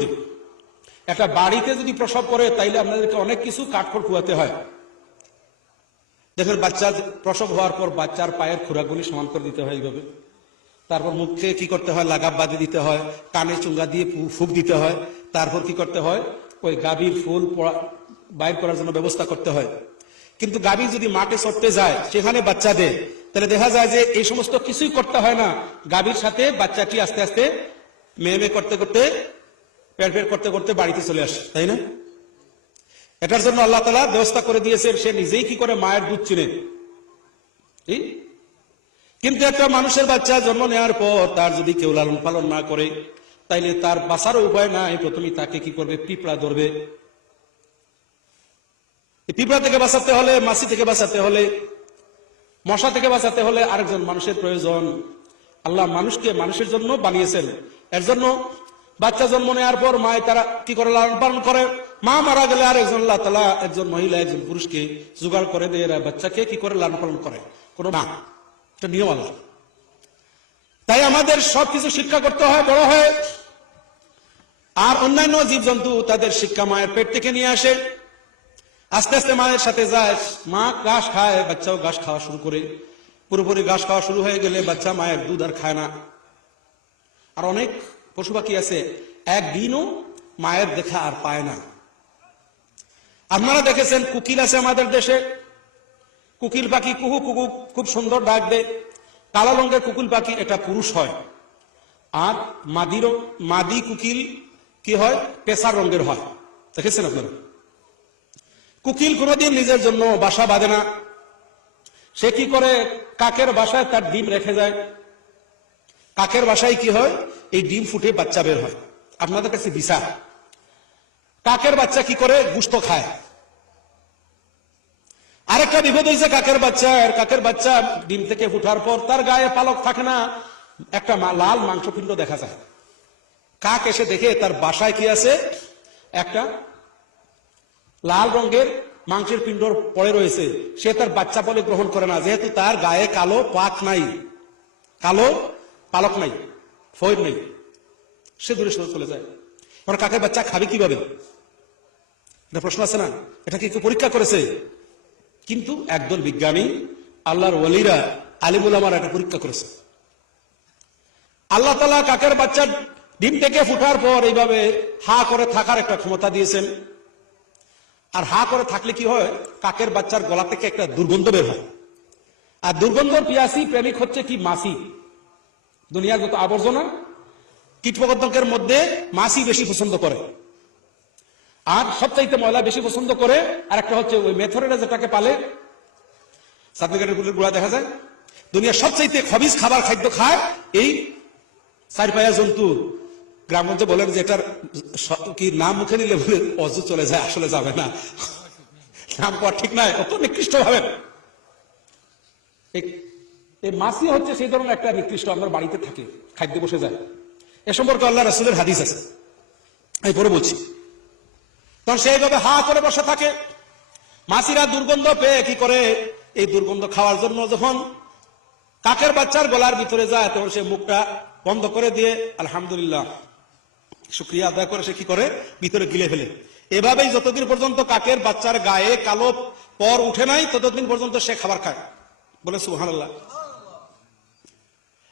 দিই। একটা বাড়িতে যদি প্রসব করে তাইলে আপনাদেরকে অনেক কিছু কাঠখড় খুয়াতে হয়। দেখেন, বাচ্চা প্রসব হওয়ার পর বাচ্চার পায়ের খুরাগুলি সমান করে দিতে হয় এইভাবে। তারপর মুখে কি করতে হয়, লাগাম বাঁধে দিতে হয়, কানে চুঙ্গা দিয়ে ফুক দিতে হয়। তারপর কি করতে হয়, ওই গাভীর ফুল বাইর করার জন্য ব্যবস্থা করতে হয়। কিন্তু গাভী যদি মাঠে চড়তে যায়, সেখানে বাচ্চা দেয়, তাহলে দেখা যায় যে এই সমস্ত কিছুই করতে হয় না। গাভীর সাথে বাচ্চাটি আস্তে আস্তে মেয়ে করতে করতে পেট করতে করতে বাড়িতে চলে আসে, তাই না? এটার জন্য আল্লাহ তাআলা ব্যবস্থা করে দিয়েছেন, সে নিজেই কি করে মায়ের দুধ চিনে। কিন্তু একটা মানুষের বাচ্চা জন্ম নেওয়ার পর তার যদি কেউ লালন পালন না করে, তাইলে তার বাঁচারও উপায় নাই। প্রথমেই তাকে কি করবে, পিঁপড়া ধরবে। পিঁপড়া থেকে বাঁচাতে হলে, মাছি থেকে বাঁচাতে হলে, মশা থেকে বাঁচাতে হলে আরেকজন মানুষের প্রয়োজন। আল্লাহ মানুষকে মানুষের জন্য বানিয়েছেন। এর জন্য বাচ্চা জন্ম নেওয়ার পর মায় তারা কি করে লালন পালন করে। মা মারা গেলে আরেকজন আল্লাহ তাআলা একজন মহিলা একজন পুরুষকে জোগাড় করে দিয়ে এরা বাচ্চাকে কি করে লালন পালন করে। কোনো না, এটা নিয়ম আল্লাহ। তাই আমাদের সবকিছু শিক্ষা করতে হয় বড় হয়। আর অন্যান্য জীবজন্তু তাদের শিক্ষা মায়ের পেট থেকে নিয়ে আসে, আস্তে আস্তে মায়ের সাথে যায়। মা ঘাস খায়, বাচ্চাও ঘাস খাওয়া শুরু করে। পুরোপুরি ঘাস খাওয়া শুরু হয়ে গেলে বাচ্চা মায়ের দুধ আর খায় না। আর অনেক পশু পাখি আছে একদিনও মায়ের দেখা আর পায় না। আপনারা দেখেছেন, কোকিল আছে আমাদের দেশে, কোকিল পাখি কুহু কুহু খুব সুন্দর ডাক দেয়। কালো রঙের কোকিল পাখি, এটা পুরুষ হয়। আর মাদি কোকিল কি হয়, পেশার রঙের হয়। দেখেছেন আপনারা? কোকিল কোনোদিন নিজের জন্য বাসা বাঁধে না। সে কি করে, কাকের বাসায় তার ডিম রেখে যায়। কাকের বাসায় কি হয়, এই ডিম ফুটে বাচ্চা বের হয়। আপনাদের কাছে বিচার, কাকের বাচ্চা কি করে, গোশত খায়। আরেকটা বিপদ হয়েছে কাকের বাচ্চা ডিম থেকে ফুটার পর তার গায়ে পালক থাকে না, একটা লাল মাংসপিণ্ড দেখা যায়। কাক এসে দেখে তার বাসায় কি আছে, একটা লাল রঙের মাংসের পিণ্ড পড়ে রয়েছে। সে তার বাচ্চা বলে গ্রহণ করে না, যেহেতু তার গায়ে কালো পালক নাই, ফয়ের নেই। সে দূরে সরে চলে যায়। কাকের বাচ্চা খাবে কিভাবে, এটা প্রশ্ন আছে না? এটা কি কেউ পরীক্ষা করেছে? কিন্তু একদল বিজ্ঞানী, আল্লাহর ওয়ালিরা, আলিম উলামারা এটা পরীক্ষা করেছে। আল্লাহ তাআলা কাকের বাচ্চা ডিম থেকে ফুটার পর এইভাবে হা করে থাকার একটা ক্ষমতা দিয়েছেন। আর হা করে থাকলে কি হয়, কাকের বাচ্চার গলা থেকে একটা দুর্গন্ধ বের হয়। আর দুর্গন্ধ পিয়াসী প্রেমিক হচ্ছে কি, মাছি। দুনিয়ার যত আবর্জনা কীটপতঙ্গের মধ্যে মাছি বেশি পছন্দ করে। আর সবচাইতে ময়লা বেশি পছন্দ করে আর একটা হচ্ছে ওই মেথরেরা, যেটাকে পালে সার্টিফিকেটের ফুলের গুঁড়া দেখা যায়। দুনিয়ার সবচাইতে খবিজ খাদ্য খায় এই চারপায়া জন্তু। গ্রামগঞ্জে বলেন যে এটার কি নাম মুখে নিলে বলে অজু চলে যায়, আসলে যাবে না, নাম করা ঠিক নয়, অত নিকৃষ্ট ভাবেন। এই মাছি হচ্ছে সেই ধরনের একটা নিকৃষ্ট, আমরা বাড়িতে থাকে, খাদ্য বসে যায়। এ সম্পর্কে আল্লাহ রাসূলের হাদিস আছে, আমি পরে বলছি। তখন সেইভাবে হা করে বসে থাকে। মাছিরা দুর্গন্ধ পেয়ে কি করে, এই দুর্গন্ধ খাওয়ার জন্য যখন কাকের বাচ্চার গলার ভিতরে যায়, তখন সে মুখটা বন্ধ করে দিয়ে আলহামদুলিল্লাহ শুকরিয়া আদায় করে সে কি করে, ভিতরে গিলে ফেলে। এভাবেই যতদিন পর্যন্ত কাকের বাচ্চার গায়ে কালো পর উঠে নাই, ততদিন পর্যন্ত সে খাবার খায়। বলে সুবহানাল্লাহ।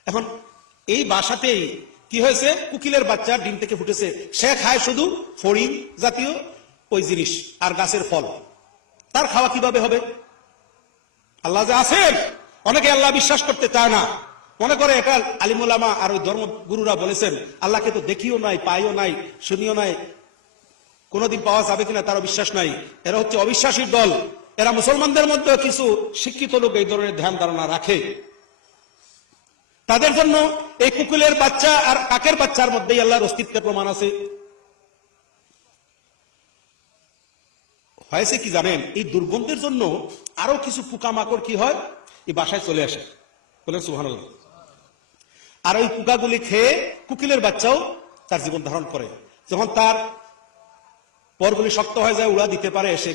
এখন এই বাসাতেই কি হয়েছে, কোকিলের বাচ্চা ডিম থেকে ফুটেছে। সে খায় শুধু ফড়িং জাতীয় ওই জিনিস আর গাছের ফল। তার খাওয়া কিভাবে হবে? আল্লাহ যে আছেন, অনেকে আল্লাহ বিশ্বাস করতে চায় না, মনে করে এটা আলিম উলামা আর ওই ধর্মগুরুরা বলেছেন। আল্লাহকে তো দেখিও নাই, পাইও নাই, শুনিও নাই, কোনোদিন পাওয়া যাবে কিনা তারও বিশ্বাস নাই। এরা হচ্ছে অবিশ্বাসীর দল। এরা মুসলমানদের মধ্যে কিছু শিক্ষিত লোক এই ধরনের ধ্যান ধারণা রাখে। তাদের জন্য এই কুকুলের বাচ্চা আর কাকের বাচ্চার মধ্যেই আল্লাহর অস্তিত্বের প্রমাণ আছে। হয়েছে কি জানেন, এই দুর্গন্ধের জন্য আরো কিছু পোকামাকড় কি হয়, এই বাসায় চলে আসে। বলেন সুবহানাল্লাহ। আর ওই পোকাগুলি খেয়ে কুকিলের বাচ্চাও তার জীবন ধারণ করে। যখন তার পরগুলি শক্ত হয়ে যায়, উড়া দিতে পারে, সে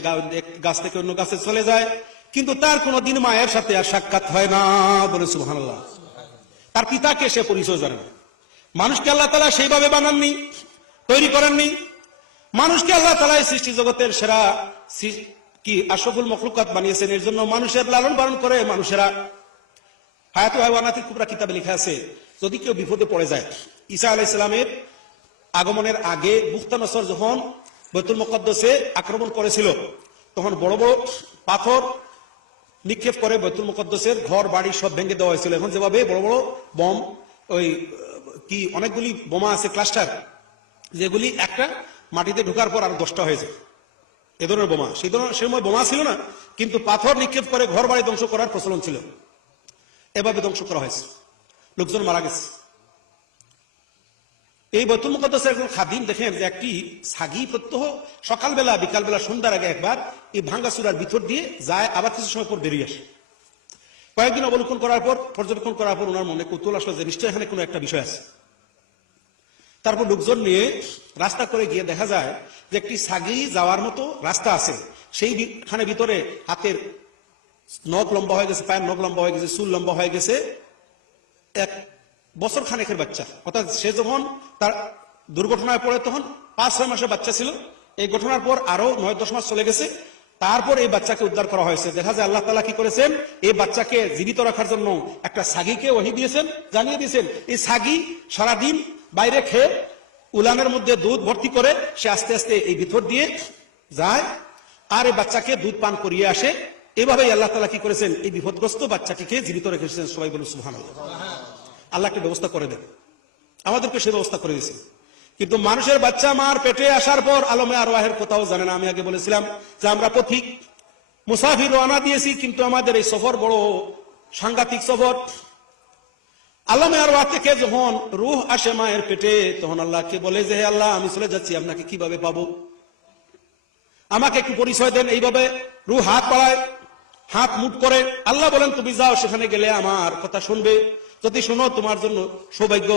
গাছ থেকে অন্য গাছে চলে যায়, কিন্তু তার কোনোদিন মায়ের সাথে আর সাক্ষাৎ হয় না। বলে সুবহানাল্লাহ। তার পিতাকে সে পরিচয় জানে না। মানুষকে আল্লাহ তাআলা সেইভাবে বানাননি। তৈরি করেননি। মানুষকে আল্লাহ তাআলা এই সৃষ্টি জগতের সেরা কি আশরাফুল মখলুকাত বানিয়েছেন। এর জন্য মানুষের লালন পালন করে মানুষেরা। হায়াতুল হায়ওয়ানাতিল কুবরা কিতাবে লেখা আছে, যদি কেউ বিপদে পড়ে যায়, ঈসা আলাইহিস সালামের আগমনের আগে বুখতানসর যখন বাইতুল মুকাদ্দাসে আক্রমণ করেছিল, তখন বড় বড় পাথর নিক্ষেপ করে বাইতুল মুকাদ্দাসের ঘর বাড়ি সব ভেঙে দেওয়া হয়েছিল। এখন যেভাবে বড় বড় বম, ওই কি অনেকগুলি বোমা আছে ক্লাস্টার, যেগুলি একটা মাটিতে ঢোকার পর আর 10টা হয়েছে, এ ধরনের বোমা। সেই সময় বোমা ছিল না, কিন্তু পাথর নিক্ষেপ করে ঘর বাড়ি ধ্বংস করার প্রচলন ছিল। এভাবে ধ্বংস করা হয়েছে, লোকজন মারা গেছে। এই বাইতুল মুকাদ্দাসের একজন খাদিম দেখেন যে একটি ছাগি প্রত্যহ সকালবেলা বিকালবেলা সন্ধ্যার আগে একবার এই ভাঙ্গা চূড়ার ভিতর দিয়ে যায়, আবার কিছু সময় পর বেরিয়ে আসে। কয়েকদিন অবলোকন করার পর, পর্যবেক্ষণ করার পর ওনার মনে কৌতূহল আসলো যে নিশ্চয় এখানে কোনো একটা বিষয় আছে। তারপর লোকজন নিয়ে রাস্তা করে গিয়ে দেখা যায় যে একটি ছাগি যাওয়ার মতো রাস্তা আছে, সেইখানে ভিতরে হাতের নখ লম্বা হয়ে গেছে, পায়ের নখ লম্বা হয়ে গেছে, চুল লম্বা হয়ে গেছে, 1 বছর খানেকের বাচ্চা। অর্থাৎ সে যখন তার দুর্ঘটনায় পড়ে তখন 5-6 মাসের বাচ্চা ছিল। এই ঘটনার পর আরো 9-10 মাস চলে গেছে, তারপর এই বাচ্চাকে উদ্ধার করা হয়েছে। দেখা যায় আল্লাহ তাআলা কি করেছেন, এই বাচ্চাকে জীবিত রাখার জন্য একটা ছাগিকে ওহী দিয়েছেন, জানিয়ে দিয়েছেন। এই ছাগি সারাদিন বাইরে খেয়ে উলানের মধ্যে দুধ ভর্তি করে সে আস্তে আস্তে এই ভিতর দিয়ে যায়, আর এই বাচ্চাকে দুধ পান করিয়ে আসে। এভাবেই আল্লাহ তাআলা কি করেছেন, এই বিপদগ্রস্ত বাচ্চাটিকে জীবিত রেখেছেন। সবাই বলুন সুবহানাল্লাহ। আল্লাহ একটা ব্যবস্থা করে দেন, আমাদেরকে সে ব্যবস্থা করে দিয়েছে। কিন্তু মানুষের বাচ্চা মার পেটে আসার পর আলমে আরওয়াহের কোথাও জানে না। আমি আগে বলেছিলাম যে আমরা পথিক মুসাফির রওনা দিয়েছি, কিন্তু আমাদের এই সফর বড় সাংঘাতিক সফর। আলমে আরওয়াহ থেকে যখন রূহ আসে মায়ের পেটে, তখন আল্লাহকে বলে যে হে আল্লাহ, আমি চলে যাচ্ছি, আপনাকে কিভাবে পাবো, আমাকে একটু পরিচয় দেন। এইভাবে রূহ হাত বাড়ায়, হাত মুট করে। আল্লাহ বলেন তুমি যাও, সেখানে গেলে আমার কথা শুনবে, যদি শোনো তোমার জন্য সৌভাগ্য।